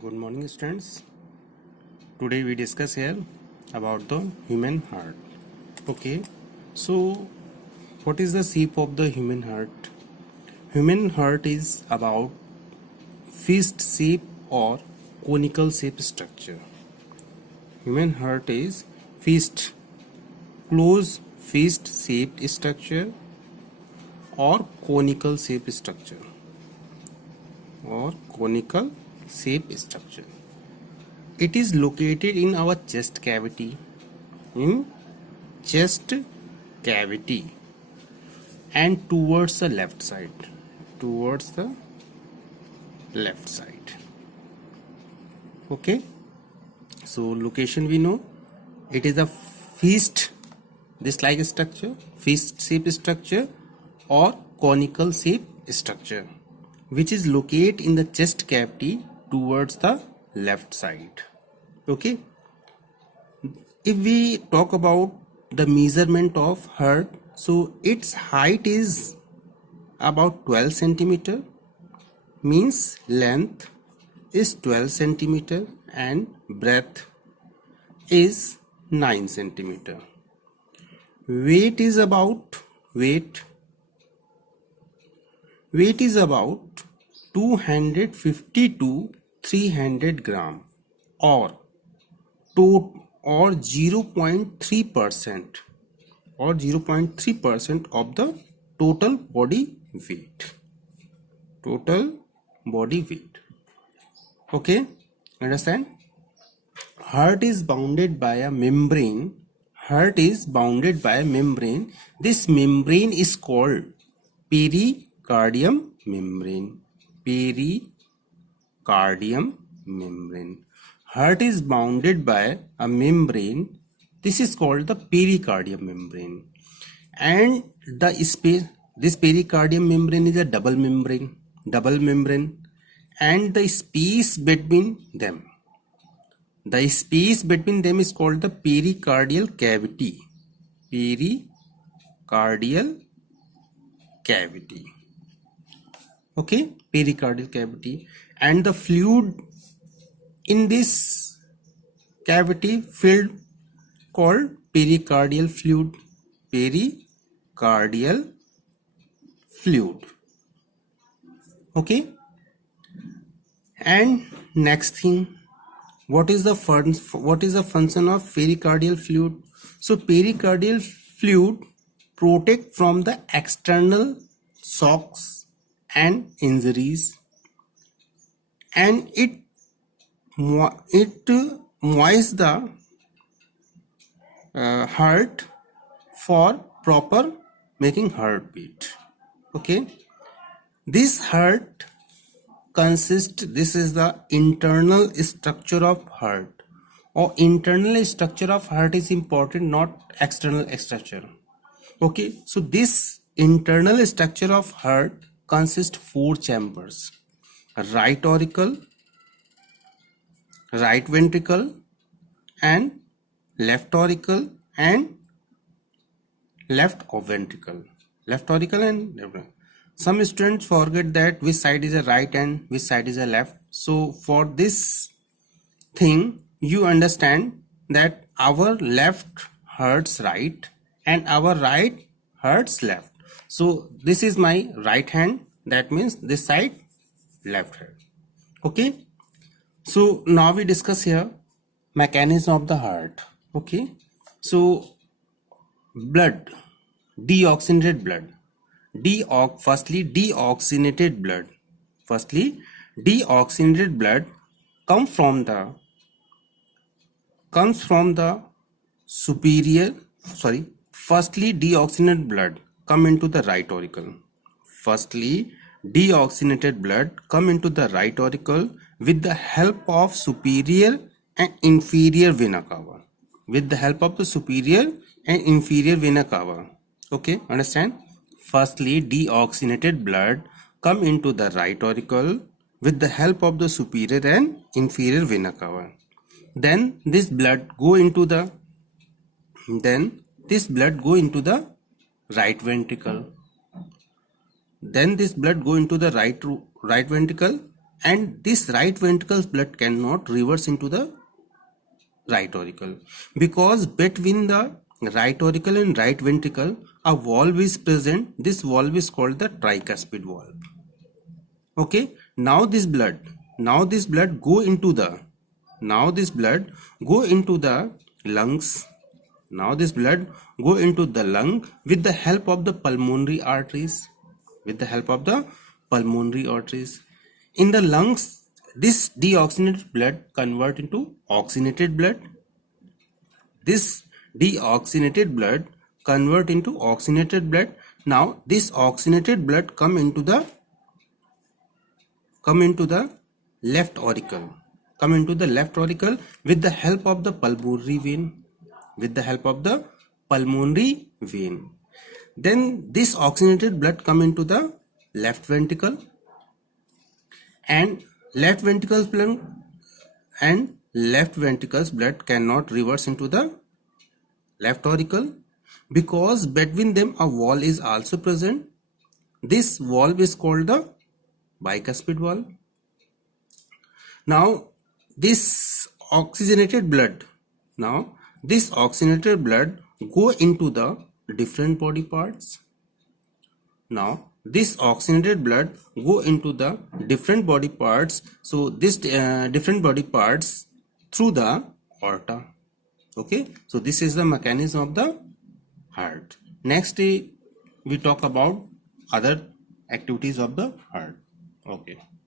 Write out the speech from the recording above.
Good morning, students. Today we discuss here about the human heart. Okay, so what is the shape of the human heart? Human heart is about fist shape or conical shape structure. Human heart is fist, close fist shaped structure or conical shape structure or conical shape structure. It is located in our chest cavity, in chest cavity, and towards the left side, towards the left side. Okay, so location we know, it is a fist, this like structure, fist shape structure or conical shape structure, which is located in the chest cavity towards the left side. Okay, if we talk about the measurement of heart, so its height is about 12 centimeter, means length is 12 centimeter and breadth is 9 centimeter. Weight is about 250 to 300 gram or 0.3% of the total body weight. Okay, understand? Heart is bounded by a membrane. This membrane is called pericardium membrane. Heart is bounded by a membrane. This is called the pericardium membrane. And the space, this pericardium membrane is a double membrane, and the space between them is called the pericardial cavity. Okay, pericardial cavity, and the fluid in this cavity filled called pericardial fluid. Okay, and next thing, what is the function of pericardial fluid? So pericardial fluid protect from the external shocks and injuries, and it moists the heart for proper making heartbeat. Okay, this is the internal structure of heart, or internal structure of heart is important, not external structure. Okay, so this internal structure of heart consists 4 chambers: right auricle, right ventricle, and left auricle, and left ventricle. Some students forget that which side is a right and which side is a left. So for this thing, you understand that our left hurts right and our right hurts left. So this is my right hand, that means this side left hand. Okay, so now we discuss here mechanism of the heart. Okay, so blood, deoxygenated blood. Firstly, deoxygenated blood comes from the superior. Firstly, deoxygenated blood come into the right auricle. With the help of superior and inferior vena cava. Okay, understand? Firstly, deoxygenated blood come into the right auricle with the help of the superior and inferior vena cava. Then this blood go into the right ventricle. Then this blood go into the right ventricle and this right ventricle's blood cannot reverse into the right auricle, because between the right auricle and right ventricle a valve is present. This valve is called the tricuspid valve. Okay, now this blood go into the lungs. Now this blood go into the lung with the help of the pulmonary arteries. In the lungs, this deoxygenated blood convert into oxygenated blood. This deoxygenated blood convert into oxygenated blood. Now this oxygenated blood come into the left auricle. With the help of the pulmonary vein. Then this oxygenated blood come into the left ventricle, and left ventricle's blood cannot reverse into the left auricle, because between them a valve is also present. This valve is called the bicuspid valve. Now this oxygenated blood go into the different body parts. So this different body parts through the aorta. Okay, so this is the mechanism of the heart. Next we talk about other activities of the heart. Okay.